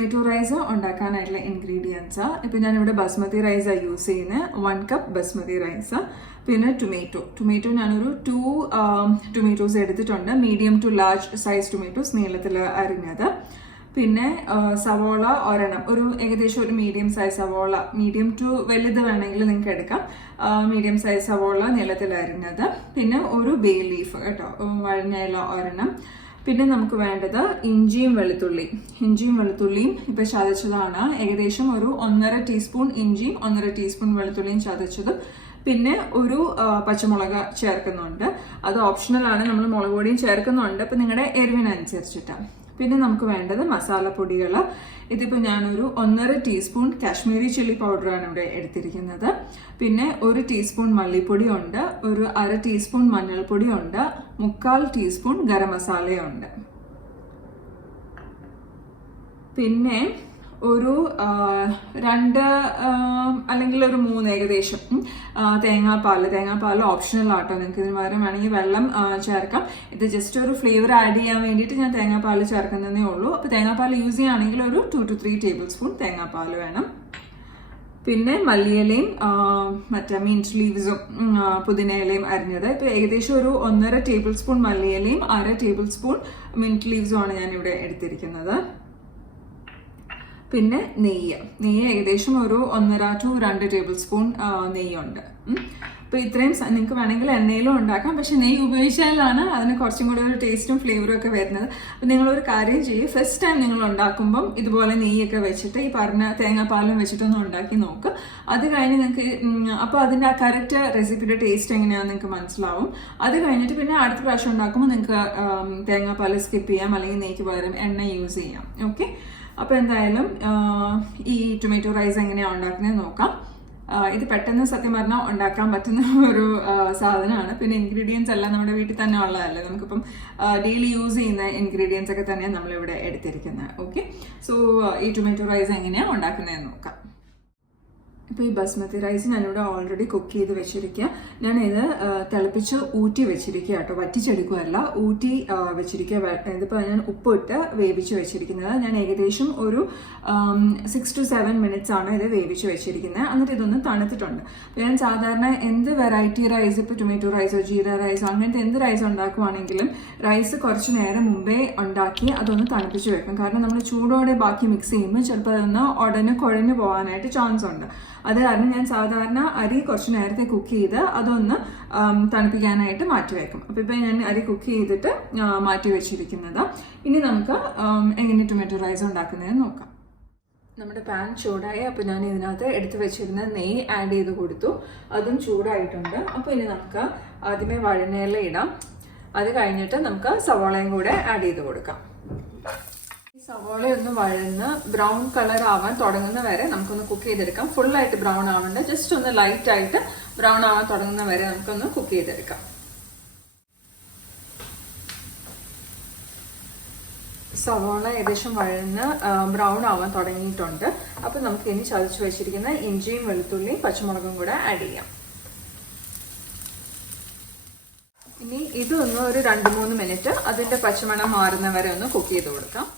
Tomato rice ഉണ്ടാക്കാനായിട്ടുള്ള ingredients ഇപ്പം ഞാനിവിടെ ബസ്മതി റൈസാണ് യൂസ് ചെയ്യുന്നത്. 1 കപ്പ് ബസ്മതി റൈസ്. പിന്നെ ടൊമാറ്റോ ഞാനൊരു 2 ടൊമാറ്റോസ് എടുത്തിട്ടുണ്ട്. Medium to large size tomatoes നീളത്തിൽ അരിഞ്ഞത്. പിന്നെ സവോള ഒരെണ്ണം, ഏകദേശം ഒരു മീഡിയം സൈസ് സവോള, മീഡിയം ടു വലുത് വേണമെങ്കിൽ നിങ്ങൾക്ക് എടുക്കാം. മീഡിയം സൈസ് സവോള നീളത്തിൽ അരിഞ്ഞത്. പിന്നെ ഒരു ബേ ലീഫ് കേട്ടോ, വഴഞ്ഞയില ഒരെണ്ണം. പിന്നെ നമുക്ക് വേണ്ടത് ഇഞ്ചിയും വെളുത്തുള്ളിയും ഇപ്പം ചതച്ചതാണ്. ഏകദേശം ഒരു 1.5 ടീസ്പൂൺ ഇഞ്ചിയും 1.5 ടീസ്പൂൺ വെളുത്തുള്ളിയും ചതച്ചതും. പിന്നെ ഒരു പച്ചമുളക് ചേർക്കുന്നുണ്ട്. അത് ഓപ്ഷണലാണ്, നമ്മൾ മുളക് പൊടിയും ചേർക്കുന്നുണ്ട്, അപ്പം നിങ്ങളുടെ എരിവിനനുസരിച്ചിട്ടാണ്. പിന്നെ നമുക്ക് വേണ്ടത് മസാലപ്പൊടികൾ. ഇതിപ്പോൾ ഞാനൊരു 1.5 ടീസ്പൂൺ കാശ്മീരി ചില്ലി പൗഡറാണ് ഇവിടെ എടുത്തിരിക്കുന്നത്. പിന്നെ 1 ടീസ്പൂൺ മല്ലിപ്പൊടി ഉണ്ട്, ഒരു 1/2 ടീസ്പൂൺ മഞ്ഞൾപ്പൊടി ഉണ്ട്, 3/4 ടീസ്പൂൺ ഗരം മസാലയുണ്ട്. പിന്നെ ഒരു 2 അല്ലെങ്കിൽ ഒരു 3 ഏകദേശം തേങ്ങാപ്പാൽ ഓപ്ഷണൽ ആട്ടോ. നിങ്ങൾക്ക് ഇതിന് പകരം വേണമെങ്കിൽ വെള്ളം ചേർക്കാം. ഇത് ജസ്റ്റ് ഒരു ഫ്ലേവർ ആഡ് ചെയ്യാൻ വേണ്ടിയിട്ട് ഞാൻ തേങ്ങാപ്പാൽ ചേർക്കുന്നതേ ഉള്ളൂ. അപ്പോൾ തേങ്ങാപ്പാൽ യൂസ് ചെയ്യുകയാണെങ്കിൽ ഒരു 2 to 3 ടേബിൾ സ്പൂൺ തേങ്ങാപ്പാൽ വേണം. പിന്നെ മല്ലിയിലയും മിന്റ് ലീവ്സും പുതിനയിലയും അരിഞ്ഞത്. ഇപ്പോൾ ഏകദേശം ഒരു 1.5 ടേബിൾ സ്പൂൺ മല്ലിയിലയും 1/2 ടേബിൾ സ്പൂൺ മിന്റ് ലീവ്സും ആണ് ഞാനിവിടെ എടുത്തിരിക്കുന്നത്. പിന്നെ നെയ്യ് ഏകദേശം ഒരു 1.5 to 2 ടേബിൾ സ്പൂൺ നെയ്യുണ്ട്. അപ്പോൾ ഇത്രയും നിങ്ങൾക്ക് വേണമെങ്കിൽ എണ്ണയിലും ഉണ്ടാക്കാം, പക്ഷെ നെയ്യ് ഉപയോഗിച്ചാലാണ് അതിന് കുറച്ചും കൂടി ഒരു ടേസ്റ്റും ഫ്ലേവറും ഒക്കെ വരുന്നത്. അപ്പോൾ നിങ്ങളൊരു കാര്യം ചെയ്യും, ഫസ്റ്റ് ടൈം നിങ്ങൾ ഉണ്ടാക്കുമ്പം ഇതുപോലെ നെയ്യൊക്കെ വെച്ചിട്ട് ഈ പറഞ്ഞ തേങ്ങാപ്പാലും വെച്ചിട്ടൊന്ന് ഉണ്ടാക്കി നോക്കുക. അത് കഴിഞ്ഞ് നിങ്ങൾക്ക് അപ്പോൾ അതിൻ്റെ ആ കറക്റ്റ് റെസിപ്പിയുടെ ടേസ്റ്റ് എങ്ങനെയാണെന്ന് നിങ്ങൾക്ക് മനസ്സിലാവും. അത് കഴിഞ്ഞിട്ട് പിന്നെ അടുത്ത പ്രാവശ്യം ഉണ്ടാക്കുമ്പോൾ നിങ്ങൾക്ക് തേങ്ങാപ്പാൽ സ്കിപ്പ് ചെയ്യാം, അല്ലെങ്കിൽ നെയ്ക്ക് പകരം എണ്ണ യൂസ് ചെയ്യാം. ഓക്കെ, അപ്പോൾ എന്തായാലും ഈ ടൊമാറ്റോ റൈസ് എങ്ങനെയാണ് ഉണ്ടാക്കുന്നത് നോക്കാം. ഇത് പെട്ടെന്ന് സത്യം പറഞ്ഞാൽ ഉണ്ടാക്കാൻ പറ്റുന്ന ഒരു സാധനമാണ്. പിന്നെ ഇൻഗ്രീഡിയൻസ് എല്ലാം നമ്മുടെ വീട്ടിൽ തന്നെ ഉള്ളതല്ലേ, നമുക്കിപ്പം ഡെയിലി യൂസ് ചെയ്യുന്ന ഇൻഗ്രീഡിയൻസ് ഒക്കെ തന്നെയാണ് നമ്മളിവിടെ എടുത്തിരിക്കുന്നത്. ഓക്കെ, സോ ഈ ടൊമാറ്റോ റൈസ് എങ്ങനെയാണ് ഉണ്ടാക്കുന്നതെന്ന് നോക്കാം. ഇപ്പോൾ ഈ ബസ്മതി റൈസ് ഞാനിവിടെ ഓൾറെഡി കുക്ക് ചെയ്ത് വെച്ചിരിക്കുക. ഞാനിത് തിളപ്പിച്ച് ഊറ്റി വെച്ചിരിക്കുക കേട്ടോ, വറ്റിച്ചെടുക്കുകയല്ല, ഊറ്റി വെച്ചിരിക്കുക. ഇതിപ്പോൾ ഞാൻ ഉപ്പിട്ട് വേവിച്ച് വെച്ചിരിക്കുന്നത്. ഞാൻ ഏകദേശം ഒരു 6 to 7 മിനിറ്റ്സ് ആണ് ഇത് വേവിച്ച് വെച്ചിരിക്കുന്നത്. എന്നിട്ട് ഇതൊന്ന് തണുത്തിട്ടുണ്ട്. അപ്പോൾ ഞാൻ സാധാരണ എന്ത് വെറൈറ്റി റൈസ്, ഇപ്പോൾ ടൊമാറ്റോ റൈസോ ജീര റൈസോ അങ്ങനത്തെ എന്ത് റൈസ് ഉണ്ടാക്കുവാണെങ്കിലും റൈസ് കുറച്ച് നേരം മുമ്പേ ഉണ്ടാക്കി അതൊന്ന് തണുപ്പിച്ച് വെക്കും. കാരണം നമ്മൾ ചൂടോടെ ബാക്കി മിക്സ് ചെയ്യുമ്പോൾ ചിലപ്പോൾ അതൊന്ന് ഉടനെ കുഴഞ്ഞു പോകാനായിട്ട് ചാൻസ് ഉണ്ട്. അത് കാരണം ഞാൻ സാധാരണ അരി കുറച്ച് നേരത്തെ കുക്ക് ചെയ്ത് അതൊന്ന് തണുപ്പിക്കാനായിട്ട് മാറ്റി വെക്കും. അപ്പോൾ ഇപ്പോൾ ഞാൻ അരി കുക്ക് ചെയ്തിട്ട് മാറ്റി വെച്ചിരിക്കുന്നത്. ഇനി നമുക്ക് എങ്ങനെ ടൊമാറ്റോ റൈസ് ഉണ്ടാക്കുന്നതെന്ന് നോക്കാം. നമ്മുടെ പാൻ ചൂടായി. അപ്പോൾ ഞാൻ ഇതിനകത്ത് എടുത്ത് വെച്ചിരുന്ന നെയ്യ് ആഡ് ചെയ്ത് കൊടുത്തു. അതും ചൂടായിട്ടുണ്ട്. അപ്പോൾ ഇനി നമുക്ക് ആദ്യമേ വഴനയില ഇടാം. അത് കഴിഞ്ഞിട്ട് നമുക്ക് സവോളയും കൂടെ ആഡ് ചെയ്ത് കൊടുക്കാം. സവോള ഒന്ന് വഴന്ന് ബ്രൗൺ കളർ ആവാൻ തുടങ്ങുന്ന വരെ നമുക്കൊന്ന് കുക്ക് ചെയ്തെടുക്കാം. ഫുള്ളായിട്ട് ബ്രൗൺ ആവണ്ട, ജസ്റ്റ് ഒന്ന് ലൈറ്റ് ആയിട്ട് ബ്രൗൺ ആവാൻ തുടങ്ങുന്ന വരെ നമുക്കൊന്ന് കുക്ക് ചെയ്തെടുക്കാം. സവോള ഏകദേശം വഴന്ന് ബ്രൗൺ ആവാൻ തുടങ്ങിയിട്ടുണ്ട്. അപ്പോൾ നമുക്ക് ഇനി ചതച്ച് വെച്ചിരിക്കുന്ന ഇഞ്ചിയും വെളുത്തുള്ളിയും പച്ചമുളകും കൂടെ ആഡ് ചെയ്യാം. ഇനി ഇതൊന്ന് ഒരു 2-3 മിനിറ്റ് അതിൻ്റെ പച്ചമണം മാറുന്ന വരെ ഒന്ന് കുക്ക് ചെയ്ത് കൊടുക്കാം.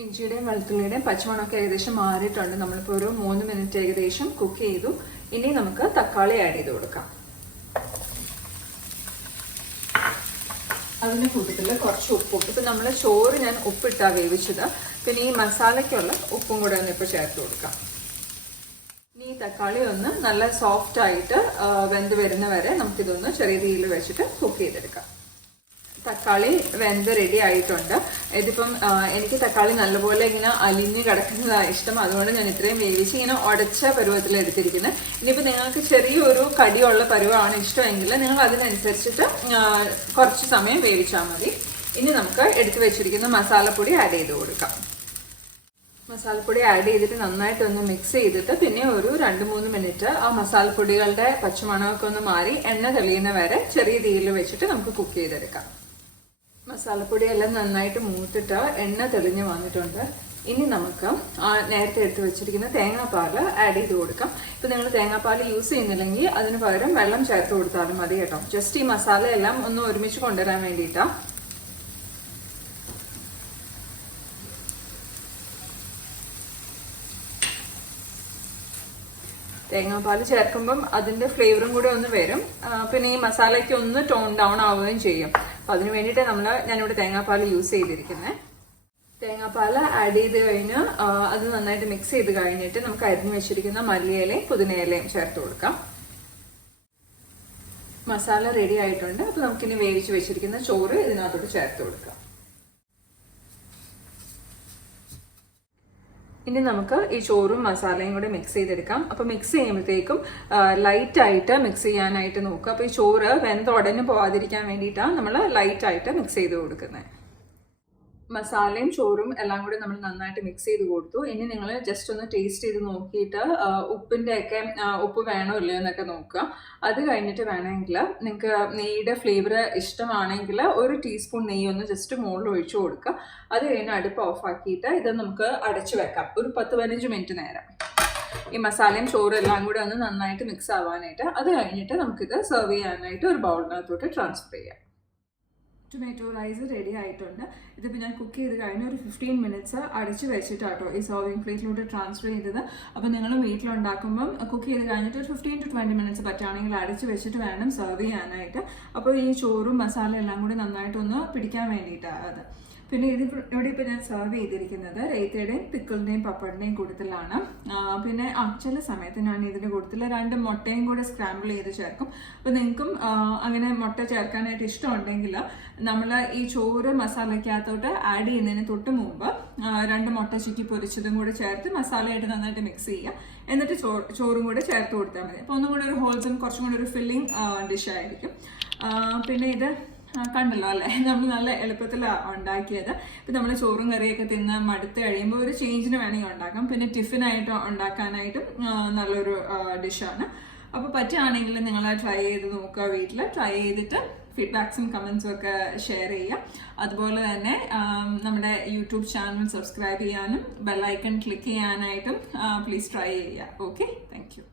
ഇഞ്ചിയുടെയും വെളുത്തുള്ളിയുടെയും പച്ചമണമൊക്കെ ഏകദേശം മാറിയിട്ടുണ്ട്. നമ്മളിപ്പോൾ ഒരു 3 മിനിറ്റ് ഏകദേശം കുക്ക് ചെയ്തു. ഇനി നമുക്ക് തക്കാളി ആഡ് ചെയ്ത് കൊടുക്കാം. അതിന് കൂട്ടത്തിൽ കുറച്ച് ഉപ്പും, ഇപ്പം നമ്മൾ ചോറ് ഞാൻ ഉപ്പിട്ടാണ് വേവിച്ചത്. പിന്നെ ഈ മസാലയ്ക്കുള്ള ഉപ്പും കൂടെ ഒന്ന് ഇപ്പോൾ ചേർത്ത് കൊടുക്കാം. ഇനി ഈ തക്കാളി ഒന്ന് നല്ല സോഫ്റ്റ് ആയിട്ട് വെന്ത് വരുന്ന വരെ നമുക്കിതൊന്ന് ചെറിയ തീയിൽ വെച്ചിട്ട് കുക്ക് ചെയ്തെടുക്കാം. തക്കാളി വെന്ത് റെഡി ആയിട്ടുണ്ട്. ഇതിപ്പം എനിക്ക് തക്കാളി നല്ലപോലെ ഇങ്ങനെ അലിഞ്ഞ് കിടക്കുന്നതാണ് ഇഷ്ടം. അതുകൊണ്ട് ഞാൻ ഇത്രയും വേവിച്ച് ഇങ്ങനെ ഉടച്ച പരുവത്തിൽ എടുത്തിരിക്കുന്നത്. ഇനിയിപ്പോൾ നിങ്ങൾക്ക് ചെറിയൊരു കടിയുള്ള പരുവമാണ് ഇഷ്ടമെങ്കിൽ നിങ്ങൾ അതിനനുസരിച്ചിട്ട് കുറച്ച് സമയം വേവിച്ചാൽ മതി. ഇനി നമുക്ക് എടുത്തു വെച്ചിരിക്കുന്ന മസാലപ്പൊടി ആഡ് ചെയ്ത് കൊടുക്കാം. മസാലപ്പൊടി ആഡ് ചെയ്തിട്ട് നന്നായിട്ടൊന്ന് മിക്സ് ചെയ്തിട്ട് പിന്നെ ഒരു 2-3 മിനിറ്റ് ആ മസാലപ്പൊടികളുടെ പച്ചമണമൊക്കെ ഒന്ന് മാറി എണ്ണ തെളിയുന്ന വരെ ചെറിയ തീയിൽ വെച്ചിട്ട് നമുക്ക് കുക്ക് ചെയ്തെടുക്കാം. മസാലപ്പൊടിയെല്ലാം നന്നായിട്ട് മൂത്തിട്ട് എണ്ണ തെളിഞ്ഞ് വന്നിട്ടുണ്ട്. ഇനി നമുക്ക് നേരത്തെ എടുത്ത് വെച്ചിരിക്കുന്ന തേങ്ങാപ്പാൽ ആഡ് ചെയ്ത് കൊടുക്കാം. ഇപ്പം നിങ്ങൾ തേങ്ങാപ്പാൽ യൂസ് ചെയ്യുന്നില്ലെങ്കിൽ അതിന് പകരം വെള്ളം ചേർത്ത് കൊടുത്താലും മതി കേട്ടോ. ജസ്റ്റ് ഈ മസാല എല്ലാം ഒന്ന് ഒരുമിച്ച് കൊണ്ടുവരാൻ വേണ്ടിയിട്ടാണ്. തേങ്ങാപ്പാൽ ചേർക്കുമ്പം അതിൻ്റെ ഫ്ലേവറും കൂടെ ഒന്ന് വരും. പിന്നെ ഈ മസാലയ്ക്ക് ഒന്ന് ടോൺ ഡൗൺ ആവുകയും ചെയ്യും. അപ്പം അതിന് വേണ്ടിയിട്ട് ഞാനിവിടെ തേങ്ങാപ്പാൽ യൂസ് ചെയ്തിരിക്കുന്നത്. തേങ്ങാപ്പാൽ ആഡ് ചെയ്ത് കഴിഞ്ഞ് അത് നന്നായിട്ട് മിക്സ് ചെയ്ത് കഴിഞ്ഞിട്ട് നമുക്ക് അരിഞ്ഞു വെച്ചിരിക്കുന്ന മല്ലിയിലയും പുതിനയിലയും ചേർത്ത് കൊടുക്കാം. മസാല റെഡി ആയിട്ടുണ്ട്. അപ്പോൾ നമുക്കിനി വേവിച്ച് വെച്ചിരിക്കുന്ന ചോറ് ഇതിനകത്തോട്ട് ചേർത്ത് കൊടുക്കാം. ഇനി നമുക്ക് ഈ ചോറും മസാലയും കൂടെ മിക്സ് ചെയ്തെടുക്കാം. അപ്പോൾ മിക്സ് ചെയ്യുമ്പോഴത്തേക്കും ലൈറ്റായിട്ട് മിക്സ് ചെയ്യാനായിട്ട് നോക്കുക. അപ്പോൾ ഈ ചോറ് വെന്ത് ഉടനെ പോകാതിരിക്കാൻ വേണ്ടിയിട്ടാണ് നമ്മൾ ലൈറ്റായിട്ട് മിക്സ് ചെയ്ത് കൊടുക്കുന്നത്. മസാലയും ചോറും എല്ലാം കൂടി നമ്മൾ നന്നായിട്ട് മിക്സ് ചെയ്ത് കൊടുത്തു. ഇനി നിങ്ങൾ ജസ്റ്റ് ഒന്ന് ടേസ്റ്റ് ചെയ്ത് നോക്കിയിട്ട് ഉപ്പിൻ്റെയൊക്കെ ഉപ്പ് വേണോ ഇല്ലയോ എന്നൊക്കെ നോക്കുക. അത് കഴിഞ്ഞിട്ട് വേണമെങ്കിൽ നിങ്ങൾക്ക് നെയ്യുടെ ഫ്ലേവർ ഇഷ്ടമാണെങ്കിൽ 1 ടീസ്പൂൺ നെയ്യ് ഒന്ന് ജസ്റ്റ് മുകളിൽ ഒഴിച്ചു കൊടുക്കുക. അത് കഴിഞ്ഞ് അടുപ്പ് ഓഫാക്കിയിട്ട് ഇത് നമുക്ക് അടച്ചു വെക്കാം ഒരു 10-15 മിനിറ്റ് നേരം. ഈ മസാലയും ചോറും എല്ലാം കൂടി ഒന്ന് നന്നായിട്ട് മിക്സ് ആവാനായിട്ട്. അത് കഴിഞ്ഞിട്ട് നമുക്കിത് സെർവ് ചെയ്യാനായിട്ട് ഒരു ബൗളിനകത്തോട്ട് ട്രാൻസ്ഫർ ചെയ്യാം. ടൊമാറ്റോ റൈസ് റെഡി ആയിട്ടുണ്ട്. ഇതിപ്പോൾ ഞാൻ കുക്ക് ചെയ്ത് കഴിഞ്ഞ് ഒരു 15 മിനിറ്റ്സ് അടച്ച് വെച്ചിട്ടാട്ടോ ഈ സർവിങ് പ്ലേറ്റിലോട്ട് ട്രാൻസ്ഫർ ചെയ്തത്. അപ്പോൾ നിങ്ങൾ വീട്ടിലുണ്ടാക്കുമ്പം കുക്ക് ചെയ്ത് കഴിഞ്ഞിട്ട് ഒരു 15 to 20 മിനിറ്റ്സ് പറ്റുകയാണെങ്കിൽ അടച്ച് വെച്ചിട്ട് വേണം സെർവ് ചെയ്യാനായിട്ട്. അപ്പോൾ ഈ ചോറും മസാല എല്ലാം കൂടി നന്നായിട്ടൊന്ന് പിടിക്കാൻ വേണ്ടിയിട്ടാണ് അത്. പിന്നെ ഇവിടെ ഇപ്പോൾ ഞാൻ സെർവ് ചെയ്തിരിക്കുന്നത് റേത്തയുടെയും പിക്കിളിൻ്റെയും പപ്പടിൻ്റെയും കൂട്ടത്തിലാണ്. പിന്നെ ചില സമയത്ത് ഞാൻ ഇതിൻ്റെ കൂട്ടത്തിൽ 2 മുട്ടയും കൂടെ സ്ക്രാമ്പിൾ ചെയ്ത് ചേർക്കും. അപ്പോൾ നിങ്ങൾക്കും അങ്ങനെ മുട്ട ചേർക്കാനായിട്ട് ഇഷ്ടമുണ്ടെങ്കിൽ നമ്മൾ ഈ ചോറ് മസാലയ്ക്കകത്തോട്ട് ആഡ് ചെയ്യുന്നതിന് തൊട്ട് മുമ്പ് 2 മുട്ട ചിക്കി പൊരിച്ചതും കൂടെ ചേർത്ത് മസാലയായിട്ട് നന്നായിട്ട് മിക്സ് ചെയ്യുക. എന്നിട്ട് ചോറും കൂടെ ചേർത്ത് കൊടുത്താൽ മതി. അപ്പോൾ ഒന്നും കൂടെ ഒരു ഹോൾസും കുറച്ചും കൂടെ ഒരു ഫില്ലിംഗ് ഡിഷായിരിക്കും. പിന്നെ ഇത് കണ്ടല്ലോ അല്ലേ, നമ്മൾ നല്ല എളുപ്പത്തിൽ ഉണ്ടാക്കിയത്. ഇപ്പം നമ്മൾ ചോറും കറിയൊക്കെ തിന്ന് മടുത്ത് കഴിയുമ്പോൾ ഒരു ചേഞ്ചിന് വേണമെങ്കിൽ ഉണ്ടാക്കാം. പിന്നെ ടിഫിനായിട്ട് ഉണ്ടാക്കാനായിട്ടും നല്ലൊരു ഡിഷാണ്. അപ്പോൾ പറ്റുകയാണെങ്കിൽ നിങ്ങൾ ട്രൈ ചെയ്ത് നോക്കുക. വീട്ടിൽ ട്രൈ ചെയ്തിട്ട് ഫീഡ്ബാക്സും കമൻസും ഒക്കെ ഷെയർ ചെയ്യുക. അതുപോലെ തന്നെ നമ്മുടെ യൂട്യൂബ് ചാനൽ സബ്സ്ക്രൈബ് ചെയ്യാനും ബെല്ലൈക്കൺ ക്ലിക്ക് ചെയ്യാനായിട്ടും പ്ലീസ് ട്രൈ ചെയ്യുക. Okay, thank you.